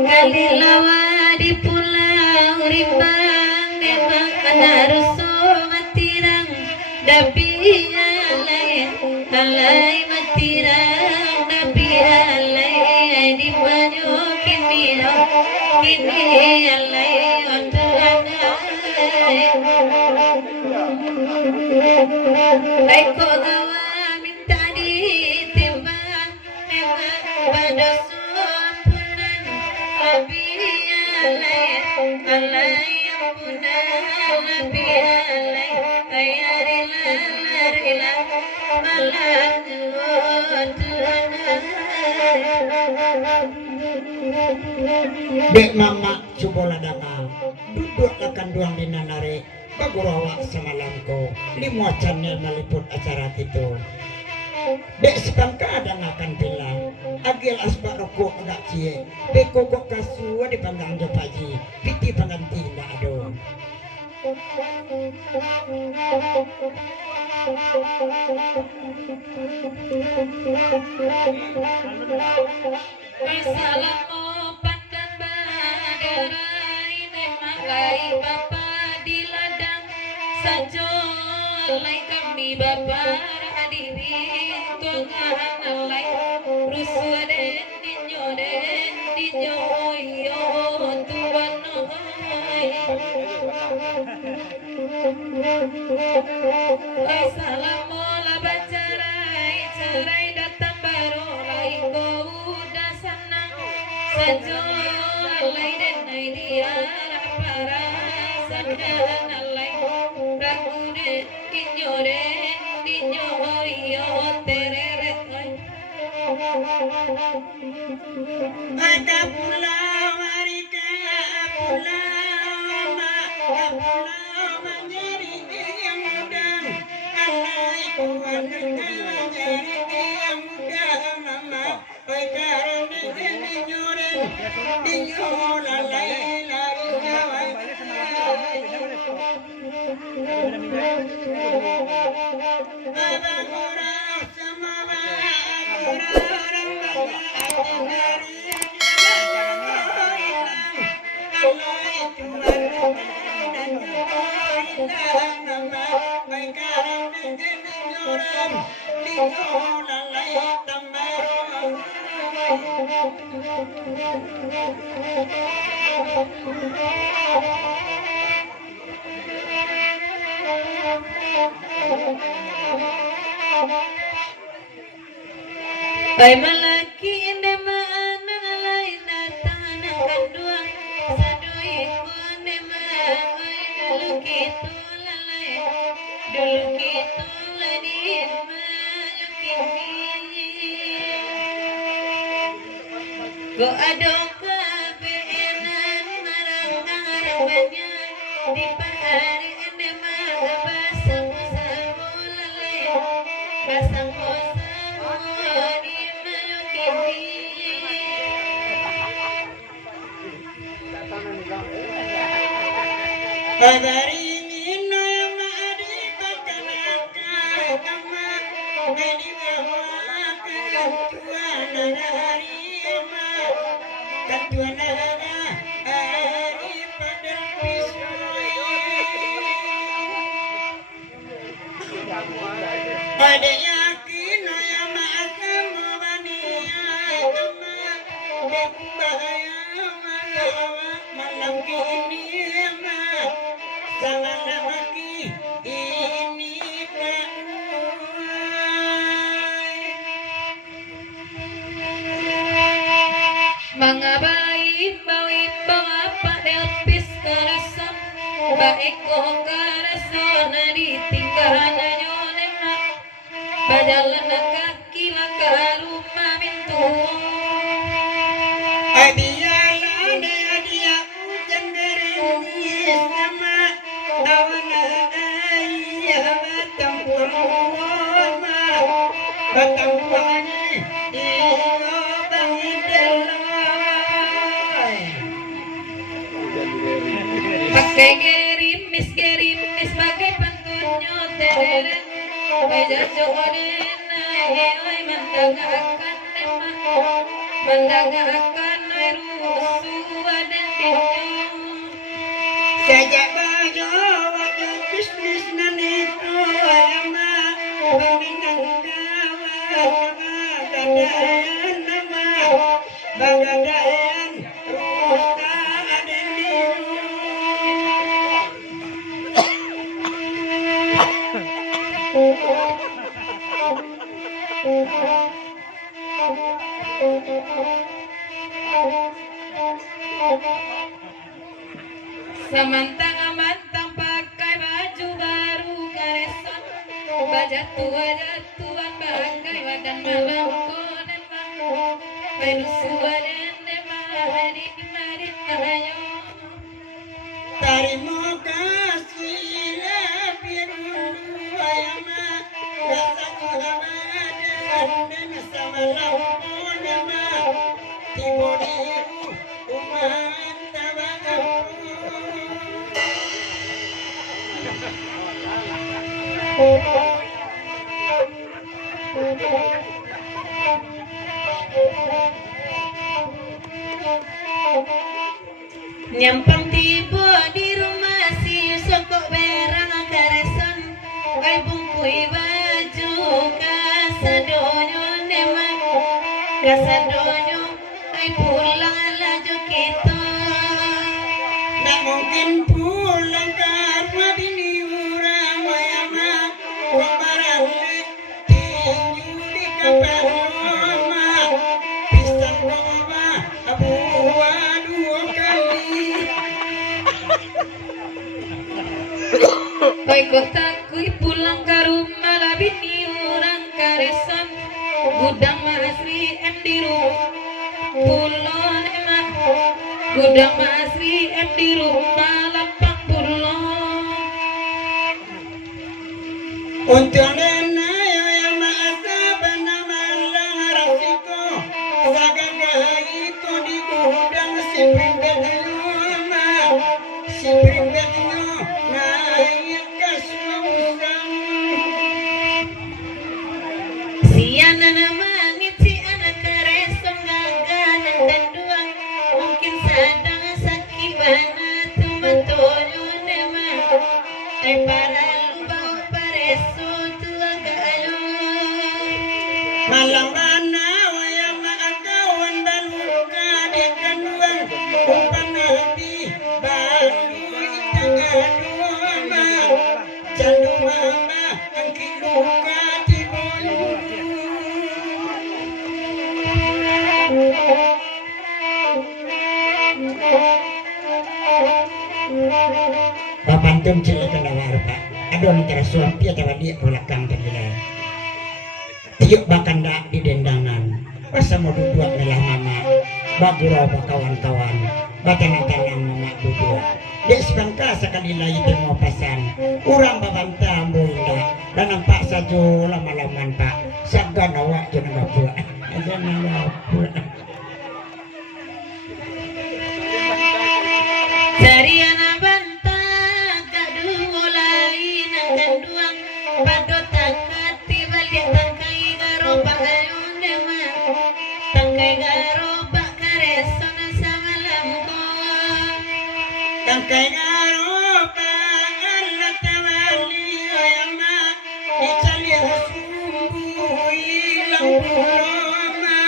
Kalilawa di pulau Rimbang memang harus matirang tapi alay matirang tapi alay di banyu kini alay ay ko gawa minta ditimbang memang pada sumpunan tapi alay ampunan tapi alay rila malah Dek mama cubola danga duduk akan duang dinanare bagurawa semalamko lima channel meliput acara itu. Dek sepangka ada ngakan bilang agil asbak rokok agak cie beko kok kasua dipanggang jopaji piti panganti ndak ado. Assalamu pandan badarai nemakai bapa di ladang sajo alai kami bapa hadirin tuhan alai rusuh den dinyo yo tuan Assalamu la bacarai cerai datang baru lai ko udah senang sajo alai den dia para sadan alai ragu den dinyo yo tereret Ada pulau Marika pulau mencari yang muda alai kuat mencari yang muda mama perkara dinyoran alai lari jawai abang sama Pai malaki nema anan lain datang kanduang sadui ku nema dulu kitu lalai ladin majukini go adoka benan marang banyak di pahari nema basang lalai basang Padaringin na maadi pagkalaka kama naniwawa katuan na harima katuan na hari pada pisoy pada yakin na maakamu baniya kama bahaya malawa malam kini sama lagi ini mga bayi bawi apa delpis terus baik ko karasona ditinggalan nyonen mak bajalan kaki lakaruma mintu Adiala de adia hujan gerimis sama awana ayah batang wangi iyo bangi delai pakai gerimis pakai pantunyo tereren baja jodohin oi mandagakan rusuh dan pinjau saja bajo wajah bisnis naniku ayama banginang kawan bagadayan nama bagadayan rusa adeniu Samantang pakai baju baru karesan jatuhan bagai wadan mawangko nemang Penusua dan nemang di marit kahayo Terima kasih biru ayama rasa Muhammadan dan samalam nama tibodiru umat tabang Nyampang tiba di rumah si sokok berang karesan ay bungkui baju kasadonyo nemang kasadonyo ay pulang laju kita tak mungkin pulang karena bini orang ayama barang tinju di kapal rumah pisang roba buah dua kali Koi kotakui pulang ke rumah lah bini orang karesan gudang masri em di rumah pulon emak gudang masri em di rumah lapak pulon untuk nena yang masa benamalang rasiko sagagai itu di gudang si primbetnya naik ke semusang siana namangit si anak karesong gaganan kanduang mungkin sadang sakit banget tumatoyo nema ay para lubaw pareso tua gayo malang mana yang maakawan baluka di kanduang umpan nabi balu itang aduma candu mama ang kiluka tibolu Papantun cila kendawar pak adon antara suampi atau dia belakang terlihat tiuk bakanda di dendangan rasa mau duduk melah mama bagurau kawan-kawan batanang-tanang mama duduk dek sepangka sekali lagi tengok pasan urang babanta mula dan nampak saja lama-laman pak sagan awak jangan buat jangan buat dari anak bantang kadu mulai nangkan duang padot takati balik tangkai garobak ayun nema tangkai garobak kareson sama lamko tangkai ngaroba Allah tawali ayama icali sumbu ilang buloma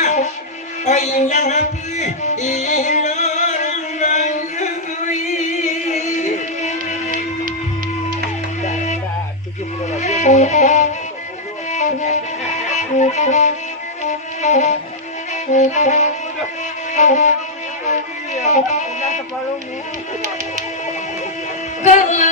o ilang api ilorang banyoy Kalau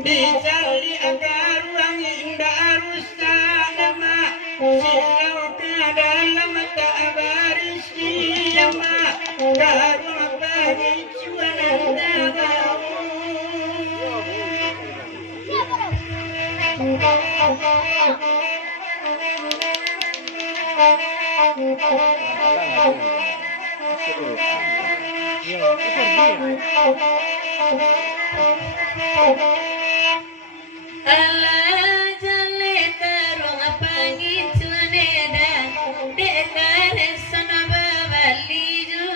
Disalli agar ruang indah rusa nama silau ke dalam tak baris siama karung bagi cuanan tagau. Allah jale karung pangicuane da dekare sana babalijo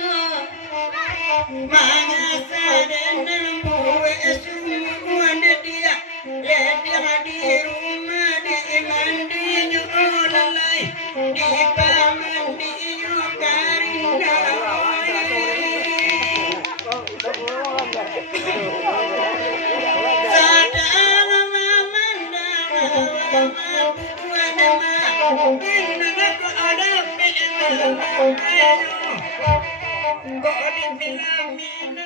Mangasa dan buwe sumuan dia ledia di rumah di mandi nyulalai di paman di nyukarinda. Kok dibilangin